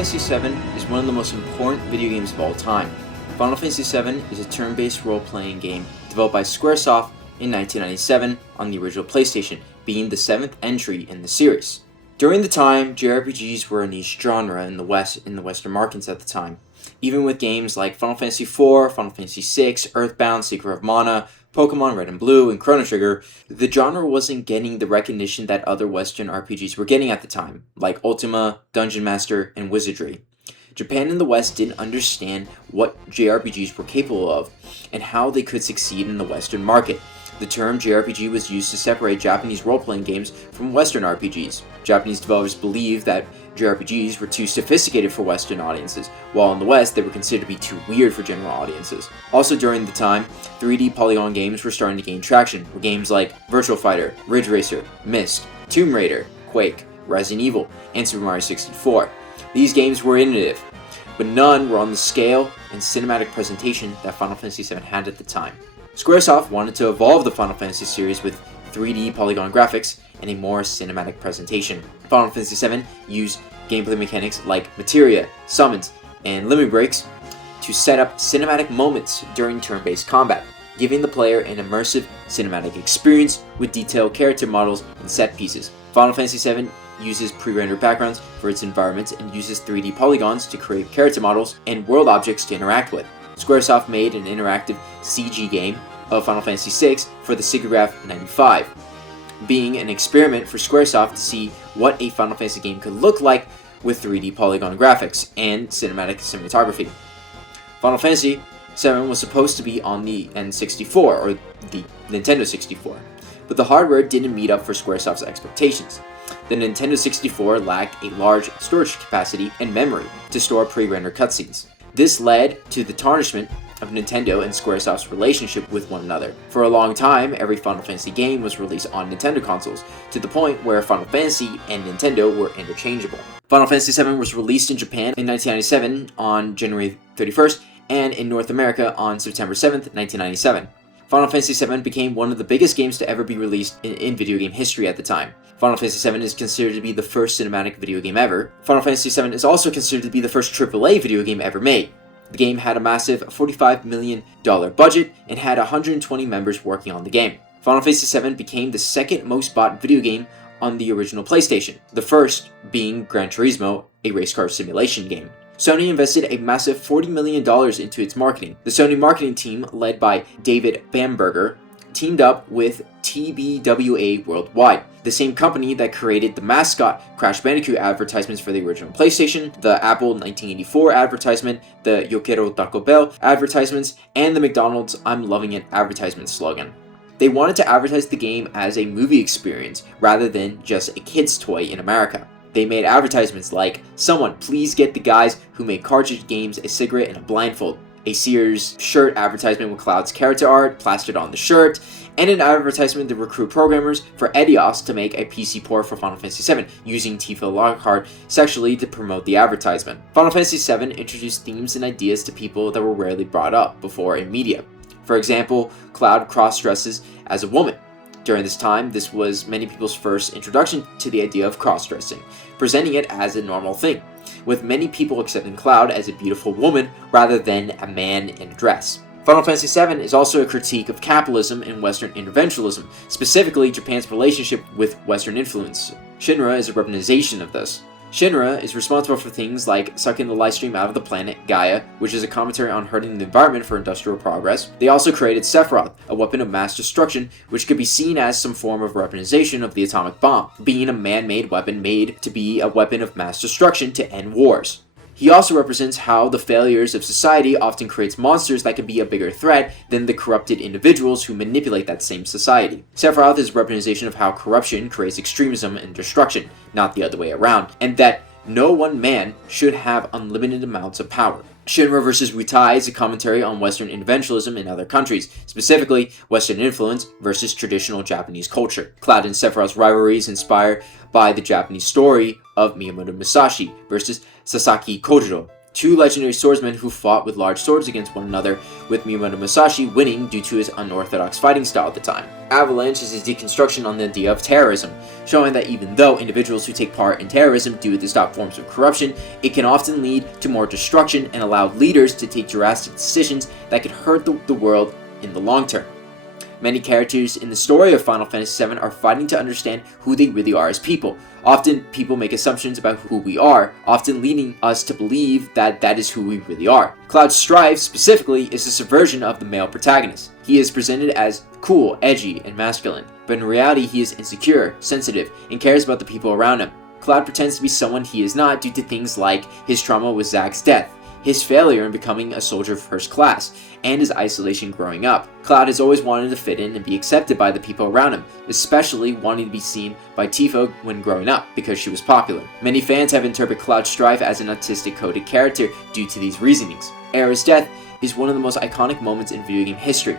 Fantasy VII is one of the most important video games of all time. Final Fantasy VII is a turn-based role-playing game developed by Squaresoft in 1997 on the original PlayStation, being the 7th entry in the series. During the time, JRPGs were a niche genre in the Western markets at the time. Even with games like Final Fantasy IV, Final Fantasy VI, Earthbound, Secret of Mana, Pokemon Red and Blue, and Chrono Trigger, the genre wasn't getting the recognition that other Western RPGs were getting at the time, like Ultima, Dungeon Master, and Wizardry. Japan and the West didn't understand what JRPGs were capable of, and how they could succeed in the Western market. The term JRPG was used to separate Japanese role-playing games from Western RPGs. Japanese developers believed that JRPGs were too sophisticated for Western audiences, while in the West they were considered to be too weird for general audiences. Also during the time, 3D polygon games were starting to gain traction, with games like Virtua Fighter, Ridge Racer, Myst, Tomb Raider, Quake, Resident Evil, and Super Mario 64. These games were innovative, but none were on the scale and cinematic presentation that Final Fantasy VII had at the time. Squaresoft wanted to evolve the Final Fantasy series with 3D polygon graphics and a more cinematic presentation. Final Fantasy VII used gameplay mechanics like materia, summons, and limit breaks to set up cinematic moments during turn-based combat, giving the player an immersive cinematic experience with detailed character models and set pieces. Final Fantasy VII uses pre-rendered backgrounds for its environments and uses 3D polygons to create character models and world objects to interact with. Squaresoft made an interactive CG game of Final Fantasy VI for the SIGGRAPH 95, being an experiment for Squaresoft to see what a Final Fantasy game could look like with 3D polygon graphics and cinematic cinematography. Final Fantasy VII was supposed to be on the N64, or the Nintendo 64, but the hardware didn't meet up for Squaresoft's expectations. The Nintendo 64 lacked a large storage capacity and memory to store pre-rendered cutscenes. This led to the tarnishment of Nintendo and Squaresoft's relationship with one another. For a long time, every Final Fantasy game was released on Nintendo consoles, to the point where Final Fantasy and Nintendo were interchangeable. Final Fantasy VII was released in Japan in 1997 on January 31st, and in North America on September 7th, 1997. Final Fantasy VII became one of the biggest games to ever be released in video game history at the time. Final Fantasy VII is considered to be the first cinematic video game ever. Final Fantasy VII is also considered to be the first AAA video game ever made. The game had a massive $45 million budget and had 120 members working on the game. Final Fantasy VII became the second most bought video game on the original PlayStation, the first being Gran Turismo, a race car simulation game. Sony invested a massive $40 million into its marketing. The Sony marketing team, led by David Bamberger, teamed up with TBWA Worldwide, the same company that created the mascot Crash Bandicoot advertisements for the original PlayStation, the Apple 1984 advertisement, the Yo Quiero Taco Bell advertisements, and the McDonald's I'm Loving It advertisement slogan. They wanted to advertise the game as a movie experience rather than just a kid's toy in America. They made advertisements like, "Someone please get the guys who make cartridge games a cigarette and a blindfold," a Sears shirt advertisement with Cloud's character art plastered on the shirt, and an advertisement to recruit programmers for Eidos to make a PC port for Final Fantasy VII, using Tifa Lockhart sexually to promote the advertisement. Final Fantasy VII introduced themes and ideas to people that were rarely brought up before in media. For example, Cloud cross-dresses as a woman. During this time, this was many people's first introduction to the idea of cross-dressing, presenting it as a normal thing, with many people accepting Cloud as a beautiful woman rather than a man in a dress. Final Fantasy VII is also a critique of capitalism and Western interventionism, specifically Japan's relationship with Western influence. Shinra is a representation of this. Shinra is responsible for things like sucking the life stream out of the planet Gaia, which is a commentary on hurting the environment for industrial progress. They also created Sephiroth, a weapon of mass destruction, which could be seen as some form of representation of the atomic bomb, being a man-made weapon made to be a weapon of mass destruction to end wars. He also represents how the failures of society often creates monsters that can be a bigger threat than the corrupted individuals who manipulate that same society. Sephiroth is a representation of how corruption creates extremism and destruction, not the other way around, and that no one man should have unlimited amounts of power. Shinra vs. Wutai is a commentary on Western interventionism in other countries, specifically Western influence versus traditional Japanese culture. Cloud and Sephiroth's rivalry is inspired by the Japanese story of Miyamoto Musashi versus Sasaki Kojiro, two legendary swordsmen who fought with large swords against one another, with Miyamoto Musashi winning due to his unorthodox fighting style at the time. Avalanche is a deconstruction on the idea of terrorism, showing that even though individuals who take part in terrorism do it to stop forms of corruption, it can often lead to more destruction and allow leaders to take drastic decisions that could hurt the world in the long term. Many characters in the story of Final Fantasy VII are fighting to understand who they really are as people. Often, people make assumptions about who we are, often leading us to believe that that is who we really are. Cloud Strife, specifically, is a subversion of the male protagonist. He is presented as cool, edgy, and masculine, but in reality he is insecure, sensitive, and cares about the people around him. Cloud pretends to be someone he is not due to things like his trauma with Zack's death, his failure in becoming a soldier of first class, and his isolation growing up. Cloud has always wanted to fit in and be accepted by the people around him, especially wanting to be seen by Tifa when growing up, because she was popular. Many fans have interpreted Cloud Strife as an autistic-coded character due to these reasonings. Aerith's death is one of the most iconic moments in video game history.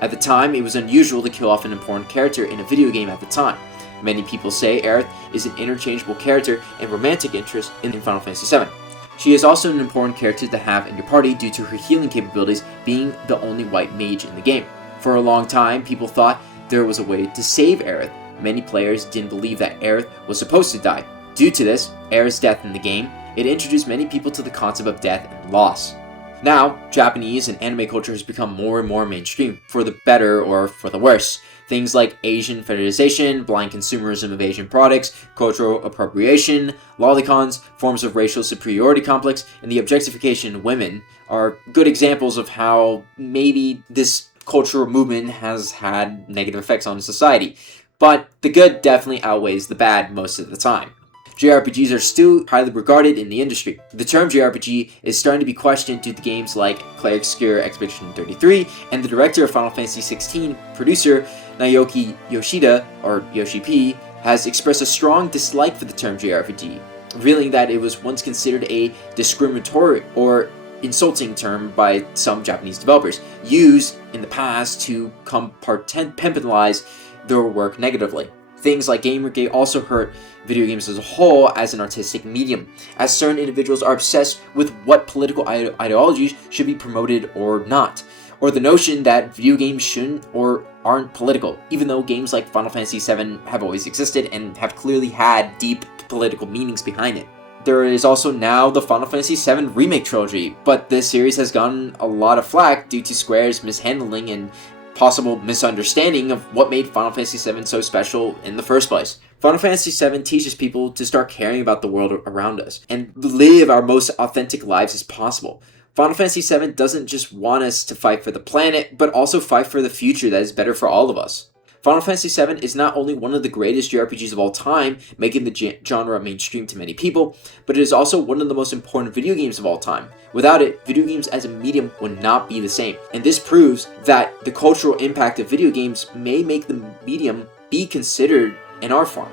At the time, it was unusual to kill off an important character in a video game at the time. Many people say Aerith is an interchangeable character and romantic interest in Final Fantasy VII. She is also an important character to have in your party due to her healing capabilities being the only white mage in the game. For a long time, people thought there was a way to save Aerith. Many players didn't believe that Aerith was supposed to die. Due to this, Aerith's death in the game, it introduced many people to the concept of death and loss. Now, Japanese and anime culture has become more and more mainstream, for the better or for the worse. Things like Asian fetishization, blind consumerism of Asian products, cultural appropriation, lollicons, forms of racial superiority complex, and the objectification of women are good examples of how maybe this cultural movement has had negative effects on society. But the good definitely outweighs the bad most of the time. JRPGs are still highly regarded in the industry. The term JRPG is starting to be questioned due to games like Cleric's Cure Expedition 33, and the director of Final Fantasy XVI, producer Naoki Yoshida, or Yoshi-P, has expressed a strong dislike for the term JRPG, revealing that it was once considered a discriminatory or insulting term by some Japanese developers, used in the past to compartmentalize their work negatively. Things like Gamergate also hurt video games as a whole as an artistic medium, as certain individuals are obsessed with what political ideologies should be promoted or not, or the notion that video games shouldn't or aren't political, even though games like Final Fantasy VII have always existed and have clearly had deep political meanings behind it. There is also now the Final Fantasy VII Remake Trilogy, but this series has gotten a lot of flack due to Square's mishandling and possible misunderstanding of what made Final Fantasy VII so special in the first place. Final Fantasy VII teaches people to start caring about the world around us and live our most authentic lives as possible. Final Fantasy VII doesn't just want us to fight for the planet, but also fight for the future that is better for all of us. Final Fantasy VII is not only one of the greatest JRPGs of all time, making the genre mainstream to many people, but it is also one of the most important video games of all time. Without it, video games as a medium would not be the same, and this proves that the cultural impact of video games may make the medium be considered an art form.